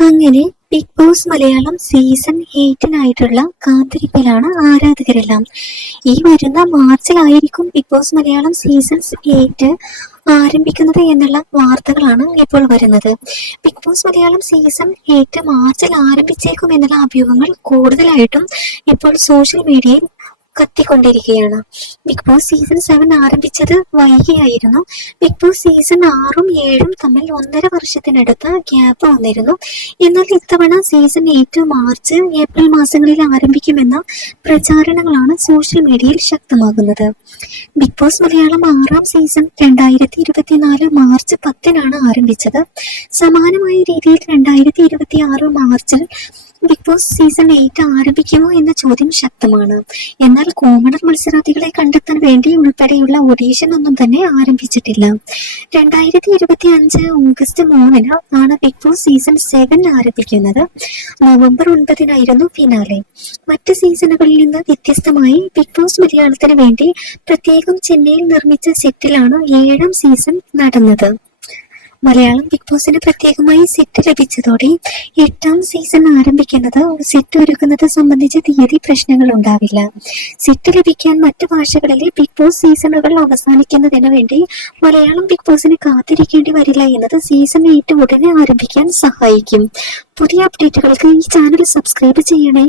അങ്ങനെ big Boss Malayalam season 8 കാത്തിരിപ്പിലാണ് ആരാധകരെല്ലാം. ഈ വരുന്ന മാർച്ചിലായിരിക്കും ബിഗ് ബോസ് മലയാളം സീസൺ 8 ആരംഭിക്കുന്നത് എന്നുള്ള വാർത്തകളാണ് ഇപ്പോൾ വരുന്നത്. ബിഗ് ബോസ് മലയാളം സീസൺ 8 മാർച്ചിൽ ആരംഭിച്ചേക്കും എന്നുള്ള അഭ്യൂഹങ്ങൾ കൂടുതലായിട്ടും ഇപ്പോൾ സോഷ്യൽ മീഡിയയിൽ കത്തിക്കൊണ്ടിരിക്കുകയാണ്. ബിഗ് ബോസ് സീസൺ 7 ആരംഭിച്ചത് വൈകിയായിരുന്നു. ബിഗ് ബോസ് സീസൺ 6ഉം 7ഉം തമ്മിൽ 1.5 വർഷത്തിനടുത്ത് ഗ്യാപ്പ് വന്നിരുന്നു. എന്നാൽ ഇത്തവണ സീസൺ 8 മാർച്ച് ഏപ്രിൽ മാസങ്ങളിൽ ആരംഭിക്കുമെന്ന പ്രചാരണങ്ങളാണ് സോഷ്യൽ മീഡിയയിൽ ശക്തമാകുന്നത്. ബിഗ് ബോസ് മലയാളം 6ാം സീസൺ 2024 മാർച്ച് 10-നാണ് ആരംഭിച്ചത്. സമാനമായ രീതിയിൽ 2026 മാർച്ചിൽ ബിഗ് ബോസ് സീസൺ 8 ആരംഭിക്കുമോ എന്ന ചോദ്യം ശക്തമാണ്. എന്നാൽ കോമണർ മത്സരാർത്ഥികളെ കണ്ടെത്താൻ വേണ്ടി ഉൾപ്പെടെയുള്ള ഓഡീഷൻ ഒന്നും തന്നെ ആരംഭിച്ചിട്ടില്ല. 2025 ഓഗസ്റ്റ് 3-ന് ആണ് ബിഗ് ബോസ് സീസൺ 7 ആരംഭിക്കുന്നത്. നവംബർ 9-നായിരുന്നു ഫിനാലെ. മറ്റ് സീസണുകളിൽ നിന്ന് വ്യത്യസ്തമായി ബിഗ് ബോസ് മലയാളത്തിന് വേണ്ടി പ്രത്യേകം ചെന്നൈയിൽ നിർമ്മിച്ച സെറ്റിലാണ് 7ാം സീസൺ നടന്നത്. മലയാളം ബിഗ് ബോസിന് പ്രത്യേകമായി സെറ്റ് ലഭിച്ചതോടെ 8ാം സീസൺ ആരംഭിക്കുന്നത് സെറ്റ് ഒരുക്കുന്നത് സംബന്ധിച്ച് തീയതി പ്രശ്നങ്ങൾ ഉണ്ടാവില്ല. സെറ്റ് ലഭിക്കാൻ മറ്റു ഭാഷകളിലെ ബിഗ് ബോസ് സീസണുകൾ അവസാനിക്കുന്നതിന് വേണ്ടി മലയാളം ബിഗ് ബോസിന് കാത്തിരിക്കേണ്ടി വരില്ല എന്നത് സീസൺ 8 ഉടനെ ആരംഭിക്കാൻ സഹായിക്കും. പുതിയ അപ്ഡേറ്റുകൾക്ക് ഈ ചാനൽ സബ്സ്ക്രൈബ് ചെയ്യണേ.